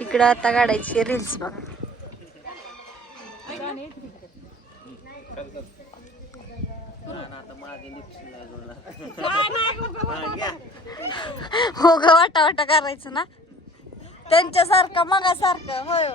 इकडं आता काढायची रील्स बघ. हो ग वाटा वाटा करायचं ना. त्यांच्यासारखं मगासारखं होय.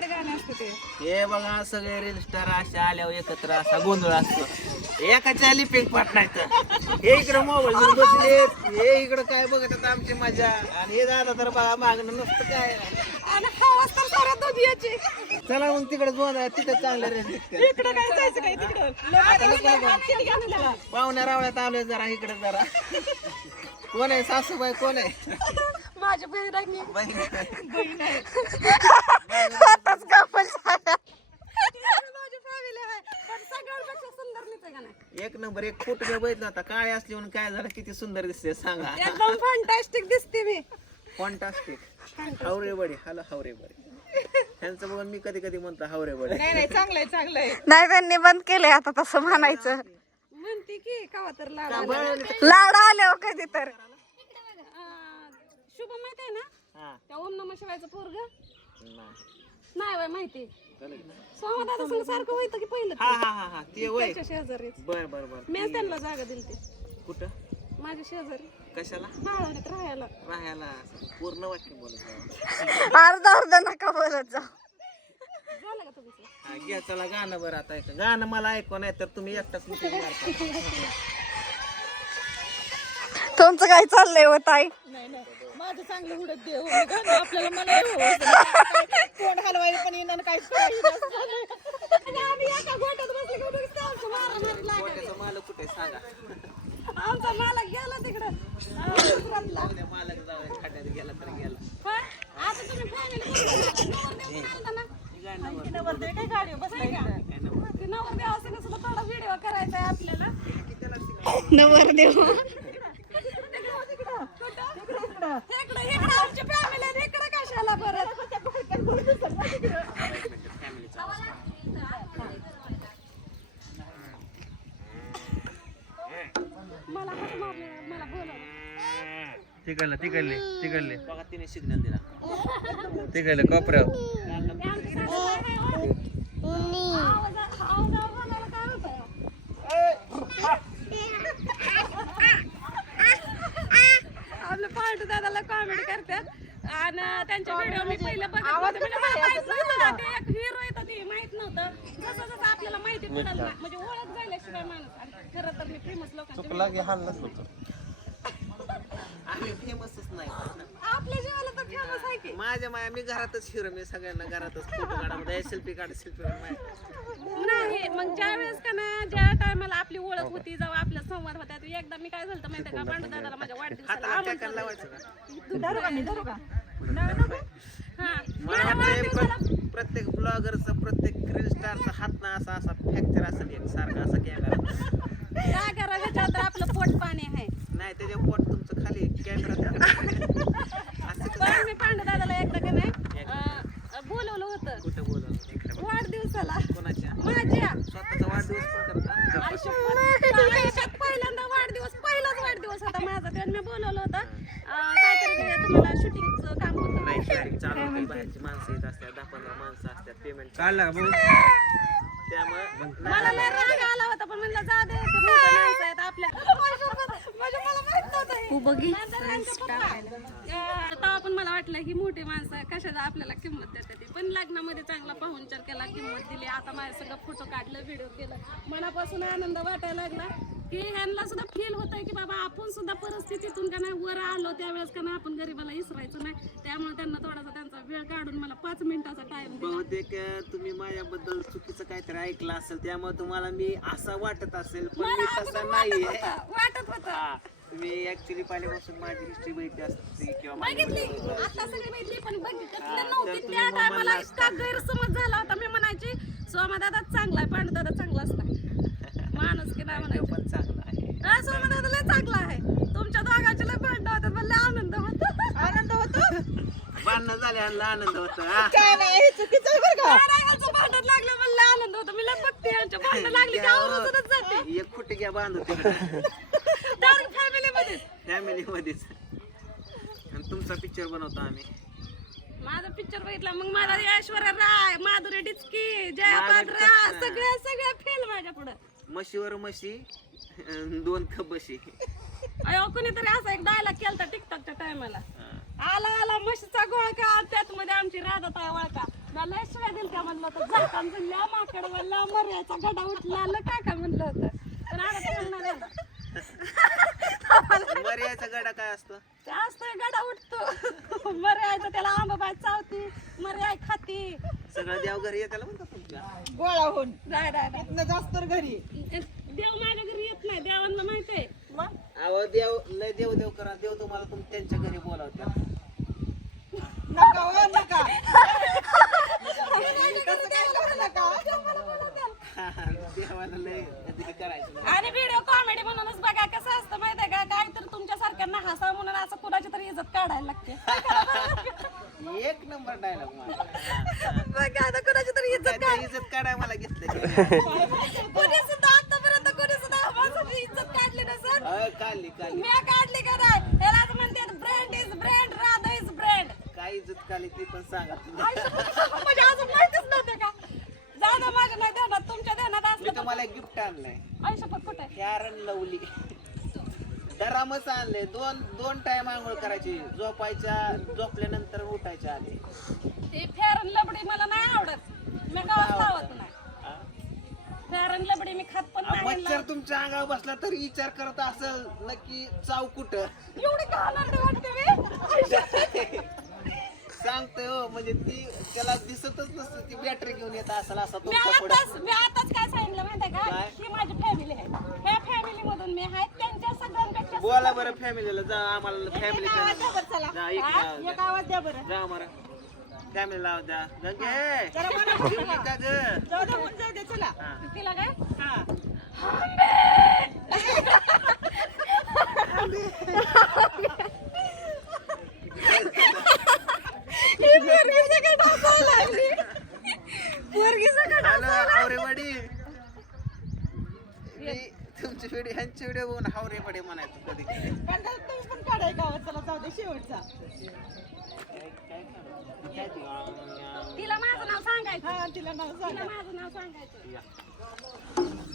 माझे सगळे सॅड गाणं असतं ते. हे बघा सगळे रील स्टार अशा आल्यावर एकत्र असा गोंधळ असतो. एकाच्या लिपिंग पाठ नाही तर हे इकडं मोबाईल घेऊन बसले हे इकडं काय बघत आता आमची मजा? आणि हे दादा तर बघा मागणं नसतं काय? आणि हवाच तर सारा दूध याची चला मग तिकडे दोन आहे तिथे चांगलं रील इकडं काय जायचं काय तिकडं? पाहुण्या रावळ्यात आलोय जरा इकडे जरा. कोण आहे? सासूबाई कोण आहे? माझ्या बहिणी. बहीण कपल एक नंबर एक फुट बघितलं आता. काळे असली म्हणून काय झालं? किती सुंदर दिसते सांगा. एकदम फंटास्टिक दिसते मी. फॉन्टास्टिक हावरे बडे हॅलो हावरे बडे त्यांचं बघून मी कधी कधी म्हणतो हावरे बडे नाही नाही चांगलंय चांगलंय. नाही त्यांनी बंद केले आता तसं म्हणायचं. म्हणते की कवा तर लाड? लाड आल्यावर कधी तर शुभ माहिती आहे ना? हा. त्या ओम नम शिवायचं पोरग? नाही. नाही बाय माहिती. सोमदादा संग सारखं होतं की पहिलं हा हा हा हा. ते वय त्याच्या शेजारी बर बर बर. मीच त्यांना जागा दिली ती. कुठं? माझ्या शेजारी. कशाला? माळवणीत राहायला. राहायला. पूर्ण वाक्य बोलत. अर्धा अर्धा नका बोलत झालं का तुमचं? हा, घ्या चला गाणं बरं आता ऐका. गाणं मला ऐकू नाही तर तुम्ही एकटाच मिटिंग मारता. तुमचं काय चाललंय हो ताई? नाही नाही. माझं चांगलं हुडत दे हो. आपल्याला मला कोण हलवायला पण येणार काय आम्ही एका गोट्यात बसले की उगाच मालक कुठे आहे? सांगा. आमचा मालक गेला तिकडं. उद्या मालक जाऊ खाट्यात गेला तर गेला? आता तुम्ही ना? आणखी नवरदेव काय गाडीवर बसलाय का? ते नवरदेवासंग सुद्धा थोडा व्हिडिओ करायचा आहे आपल्याला. नवरदेव इकडं इकडं आमची फॅमिली आहे इकडं कशाला परत मला हात मारले मला बोलव. तिकडले तिकडले तिकडले बघा तिने सिग्नल दिला. तिकडले कोपऱ्यावर. आपलं पार्ट दादाला कॉमेडी करतात. आणि त्यांच्या व्हिडिओ मी पहिले बघत होते. म्हणजे मला माहीत नव्हतं ते एक हिरो येतं ते माहीत नव्हतं. जसं जसं आपल्याला माहिती पडल ना म्हणजे ओळख झाल्याशिवाय माणूस. आणि खरं तर मी फेमस लोकांचे आम्ही फेमसच नाही आपल्या जीवाला तर फेमस आहे की. माझ्या माया मी घरातच हिरो मी सगळ्यांना घरातच फोटो काढा सेल्फी काढ सेल्फी काढ नाही मग ज्या वेळेस का ना ज्या टायमाला आपली ओळख होती जेव्हा आपला संवाद होता तो एकदा मी काय झालं माहिती का? पांडू दादाला माझ्या वाढदिवसाला लावायचं का? हा मला वाटतंय प्र- प्रत्येक ब्लॉगरचा प्रत्येक रील स्टारचा हात ना असा असा फ्रॅक्चर असेल एक सारखा असा कॅमेरा काय करा ह्याच्यावर तर आपलं पोट पाणी आहे. नाही त्याच्या पोट तुमचं खाली कॅमेरा असं पण मी पांडू दादाला एकदा का नाही अं, बोलवलं होतं कुठं बोलवलं वाढदिवसाला कोणाच्या माझ्या स्वतःचा वाढदिवस पण करता आयुष्यात आयुष्यात पहिल्यांदा वाढदिवस पहिलाच वाढदिवस होता माझा तेव्हा मी बोलवलं होतं अं, काहीतरी ते तुम्हाला शूटिंगचं काम होतं नाही शूटिंग चालू होते बाहेरची माणसं येत असतात दहा पंधरा माणसं असतात पेमेंट काढला का बघू मला लय राग आला होता पण म्हणलं जा दे ते मोठे माणसं आहेत आपल्या. म्हणजे मला माहीत नव्हतं हे. तू बघी. नंतर त्यांचं पप्पा, अं, तेव्हा पण मला वाटलं ही मोठी माणसं कशाला आपल्याला किंमत देते ती. पण लग्नामध्ये चांगला पाहुणचार केला किंमत दिली. आता माझ्या सगळं फोटो काढलं व्हिडिओ केलं. मनापासून आनंद वाटायला लागला. की ह्यांना सुद्धा फील होतंय की बाबा आपण सुद्धा परिस्थितीतून का नाही वर आलो त्यावेळेस का नाही आपण गरीबाला इसरायचं नाही. त्यामुळे त्यांना थोडासा त्यांचा वेळ काढून मला पाच मिनिटाचा टाइम दिला. बहुतेक अं, तुम्ही माझ्याबद्दल चुकीचं काहीतरी ऐकलं असेल त्यामुळे तुम्हाला मी असं वाटत असेल पण मी मला तसा वाटत नाहीये. वाटत मी ऍक्च्युली पाल्यापासून माझी हिस्ट्री माहिती असते किंवा आता माहिती पण इतका गैरसमज झाला होता. मी म्हणायची सोमादादा चांगला आहे. पांडुदादा चांगला नाही माणूस की नाही म्हणायचं. पण चांगला आहे. चांगला आहे. तुमच्या भांडण होतात. आनंद होतो. आनंद होतो? भांडणं आनंद जाते एक फुट घ्या बांधू फॅमिली मध्ये फॅमिली मध्येच आणि तुमचा पिक्चर बनवतो आम्ही. माझा पिक्चर बघितला मग माझा ऐश्वर्या राय माधुरी डिचकी जया माधुरी पात्रा डिचकी. सगळ्या सगळ्या फेल माझ्या पुढं. म्हशीवर म्हशी दोन खप बशी. अयो कोणीतरी असा एक डायलॉग केलता टिकटॉकच्या टायमाला आला आला म्हशीचा गोळका त्यात मध्ये आमची राधा ताय वळका मला शिवाय दिल का म्हणलं होतं झाकान जिल्ह्या माकड वल्ला मर्याचा गडा उठला आलं काय का म्हणलं होतं. नाही. मर्याचा गडा काय असतो? ते असतोय गडा उठतो. मर्याचा त्याला आंबाबाई चावती मर्याय खाती. सगळं देव घरी येताला म्हणतात तुमच्या? गोळा होऊन राय राय राय. इथनं जास्त तर घरी. देव माझ्या घरी येत नाही देवांना माहीत आहे. मग? अहो देव लय देव देव करा. देव तुम्हाला तुम त्यांच्या घरी बोलावत्या. नका हो नका. काय करू नका देवाला लय कधी करायचं नाही. आणि व्हिडिओ कॉमेडी म्हणूनच बघा कसं असतं माहितीये का? काय तर तुमच्या सारख्यांना हसा म्हणून असं कुणाची तरी इज्जत काढायला लागते. एक नंबर डायलॉग बघा आता कोणाची तरी इज्जत इज्जत काढाय मला घेतलं कोणी सुद्धा आतापर्यंत कोणी सुद्धा माझी इज्जत काढली ना सर. काढली काढली. मी काढली का नाही? त्याला म्हणते brand is brand Radha is brand काय इज्जत काढली ती पण सांगा. म्हणजे अजून माहितीच नव्हते का? जाऊ माझ्या नाही तुमच्या मी तुम्हाला गिफ्ट आणलंय. आयुष्यपत कुठे कॅरन लवली. दरामच आणले दोन दोन टाइम आंघोळ करायची. झोपायच्या झोपल्यानंतर उठायच्या आधी. ते फेरन लबडी मला नाही आवडत. मी गावात लावत नाही? फेरन लबडी मी खात पण आ, नाही. मच्छर तुमच्या अंगावर बसला तर विचार करत असल नक्की चाव कुठं? एवढी वाटते मी सांगतोय हो म्हणजे ती त्याला दिसतच नसतं ती बॅटरी घेऊन येत असेल असा मी तुमचा पुढं. आताच मी आताच काय सांगितलं माहितीये का काय? ही माझी फॅमिली आहे ह्या फॅमिली मधून मी आहे त्यांच्या सगळ्यांपेक्षा बोला बरं फॅमिलीला जा आम्हाला फॅमिली जा एक आवाज द्या बरं. जा मला फॅमिली लाव द्या गंगे चला. तिला काय? हा हॅलो हावरेवाडी मी तुमची व्हिडिओ ह्यांची व्हिडिओ बघून हावरेवाडी म्हणायचं कधी कधी पण आता तुम्ही पण काढाय गावात चला जाऊ दे शेवटचा काय ते? तिला माझं नाव सांगायचं. हा तिला नाव तिला माझं नाव सांगायचं. या.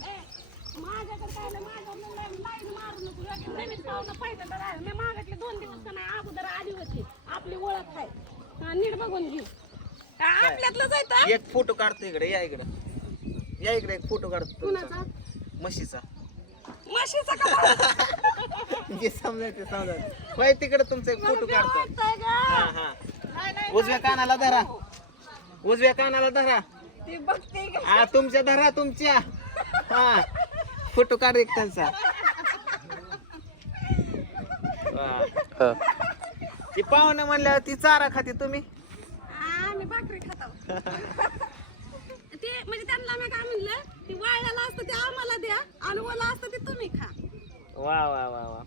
ए, माझ्याकडे काय नाही, माझ्याकडे लाईन लाईन मारू नको. लगेच नवीन पाहुणं पाहिजे तर आहे. मी मागातले दोन दिवस का नाही अगोदर आली होती. आपली ओळख आहे. हा, नीट बघून घे. आपल्यातलं जायचं एक फोटो काढतो इकडे या इकडे. या इकडे एक फोटो काढतो कुणाचा? तुमचा म्हशीचा. म्हशीचा का जे समजायचं ते समजायचं. होय तिकडे तुमचा एक फोटो काढतो. वाटतंय हा हा. उजव्या कानाला धरा. उजव्या कानाला धरा. ती बघते का? हा तुमच्या धरा तुमच्या. हा. फोटो काढ एक त्यांचा. वा. ती पाहुणं म्हणल्यावर ती चारा खाते तुम्ही. आम्ही भाकरी खातो. ते म्हणजे त्यांना मी काय म्हणलं ती असतं ते आम्हाला द्या आणि ओला असतं ते तुम्ही खा. वा वा वा वा.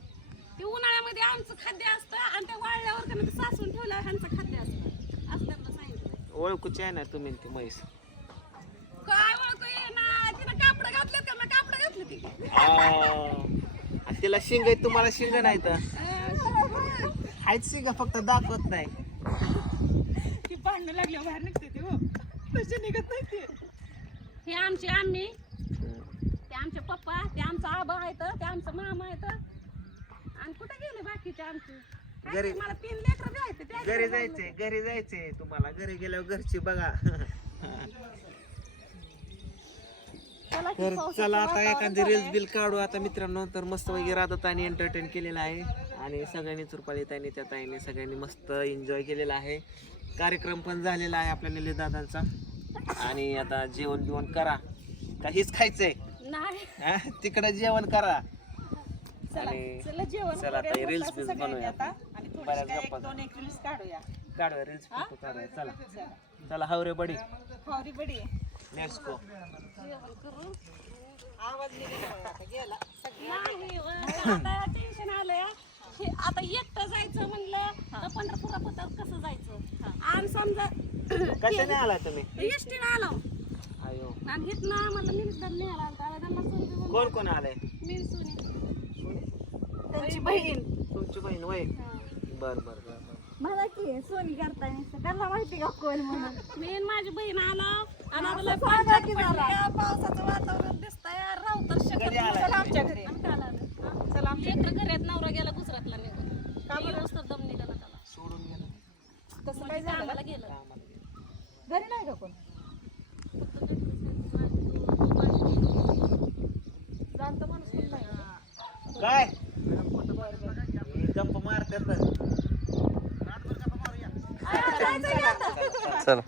ते उन्हाळ्यामध्ये आमचं खाद्य असतं आणि ते वाळल्यावर का नाही ते सासून ठेवल्यावर ह्यांचं खाद्य असतं असं त्यांना सांगितलं ओळखूची आहे ना तुम्ही ती म्हैस. काय ओळखू ये ना? तिनं कापडं घातलेत का? मी कापडं घातलं ती. आ, तिला शिंग आहे तुम्हाला शिंग नाही तर. हायच शिंग फक्त दाखवत नाही. ती भांडणं लागल्या बाहेर निघते ती हो. तशी निघत नाही ती. हे आमची आम्ही ते आमचे पप्पा ते आमचा आबा आहेत ते आमचा मामा आहेत. आणि कुठे गेले बाकीचे आमचे? घरी- ते मला तीन लेकर द्यायचे ते घरी जायचे घरी जायचे तुम्हाला घरी गेल्यावर घरची बघा. चला की तर पावसाचं चला आता वातावरण एखादी झालंय. रील्स बिल काढू. आता मित्रांनो तर मस्त वगैरे राहतात आणि एंटरटेन केलेलं आहे. आणि सगळ्यांनी चुरपाली ताईने त्या ताईने सगळ्यांनी मस्त एन्जॉय केलेला आहे. कार्यक्रम पण झालेला आहे आपल्या निले दादांचा. आणि आता जेवण बिवण करा. काहीच खायचंय? नाही. हा? तिकडे जेवण करा. चला आणि चला जेवण चला आता मस्त असं बिल्स सगळ्यांनी बनवूया आता. थोडीशी बऱ्याच काय एक गप्पा दोन एक रील्स काढूया. काढूया रील्स फोटो काढूया चला. चला. हावरे बडी. बडी. लेट्स गो आवाज निघत नव्हता आता, गेला. नाही व- आता टेन्शन आलंय. हे आता एकटं जायचं म्हणलं तर कसं जायचं? आणि समजा कशाने आला तुम्ही? एसटीनं आलो. अयो आणि इथनं मिनिस्टर न्यायला त्यांना कोण कोण आलंय? मी सुनी. त्यांची बहीण. तुमची बहीण वय बर बर. मला की सोनी करताय त्यांना माहिती का कोण म्हणून? मी आणि माझी बहीण आलो. आणि आम्हाला पावसाचं वातावरण दिसतंय. राहू तर शकत नाही. चला? आमच्या घरी. आणि काल आलो. हा? चला आमच्या लेकरं घरी. आहेत, नवरा गेला गुजरातला निघून. रोज तर दम निघाला त्याला. सोडून गेला. तसं काय झालं? कामाला गेलं. घरी नाही का कोण? जाणतं माणूस कोण नाही का? काय? जंप मारतात चला